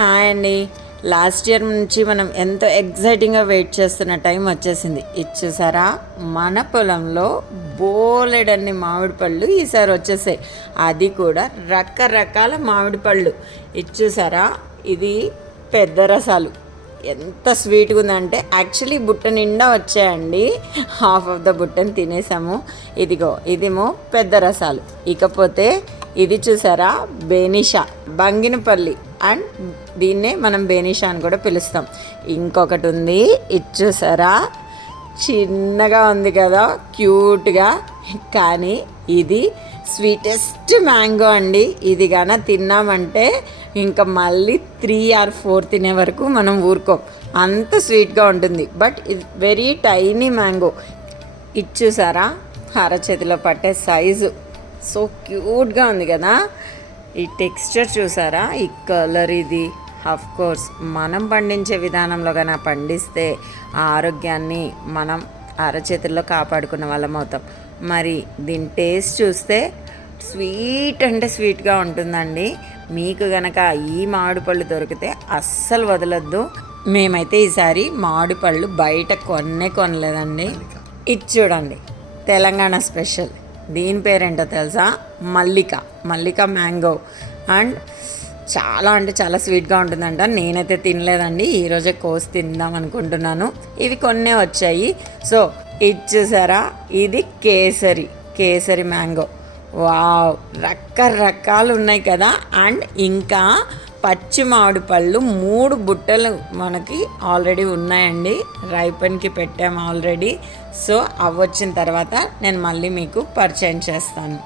Hi అండి. Last year నుంచి మనం ఎంతో ఎగ్జైటింగ్గా వెయిట్ చేస్తున్న టైం వచ్చేసింది. ఇచ్చేసారా మన పొలంలో బోలెడన్ని మామిడి పళ్ళు ఈసారి వచ్చేసాయి. అది కూడా రకరకాల మామిడి పళ్ళు. ఇచ్చేసారా ఇది పెద్ద రసాలు. ఎంత స్వీట్గా ఉందంటే యాక్చువల్లీ బుట్ట నిండా వచ్చాయండి. హాఫ్ ఆఫ్ ద బుట్టని తినేసాము. ఇదిగో ఇదేమో పెద్ద రసాలు. ఇకపోతే ఇది చూసారా బేనిషా, బంగినపల్లి, అండ్ దీన్నే మనం బేనిషా అని కూడా పిలుస్తాం. ఇంకొకటి ఉంది, ఇది చూసారా చిన్నగా ఉంది కదా, క్యూట్గా. కానీ ఇది స్వీటెస్ట్ మ్యాంగో అండి. ఇది గాన తిన్నామంటే ఇంకా మళ్ళీ 3 or 4 తినే వరకు మనం ఊరుకోం, అంత స్వీట్గా ఉంటుంది. బట్ ఇది వెరీ టైనీ మ్యాంగో. ఇది చూసారా అరచేతిలో పట్టే సైజు, సో క్యూట్గా ఉంది కదా. ఈ టెక్స్చర్ చూసారా, ఈ కలర్, ఇది కోర్స్ మనం పండించే విధానంలో కానీ పండిస్తే ఆ ఆరోగ్యాన్ని మనం అరచేతుల్లో కాపాడుకున్న వాళ్ళం అవుతాం. మరి దీని టేస్ట్ చూస్తే స్వీట్ అంటే స్వీట్గా ఉంటుందండి. మీకు గనక ఈ మామిడి పళ్ళు దొరికితే అస్సలు వదలొద్దు. మేమైతే ఈసారి మామిడి పళ్ళు బయట కొనలేదండి. ఇది చూడండి తెలంగాణ స్పెషల్. దీని పేరేంటో తెలుసా, మల్లిక మ్యాంగో. అండ్ చాలా అంటే చాలా స్వీట్గా ఉంటుందంట. నేనైతే తినలేదండి, ఈరోజే కోసి తిందాం అనుకుంటున్నాను. ఇవి కొన్నే వచ్చాయి. సో ఇది చూసారా, ఇది కేసరి మ్యాంగో. వావ్, రకరకాలు ఉన్నాయి కదా. అండ్ ఇంకా పచ్చి మామిడి పళ్ళు 3 బుట్టలు మనకి ఆల్రెడీ ఉన్నాయండి. రైపన్కి పెట్టాము ఆల్రెడీ. సో అవి వచ్చిన తర్వాత నేను మళ్ళీ మీకు పరిచయం చేస్తాను.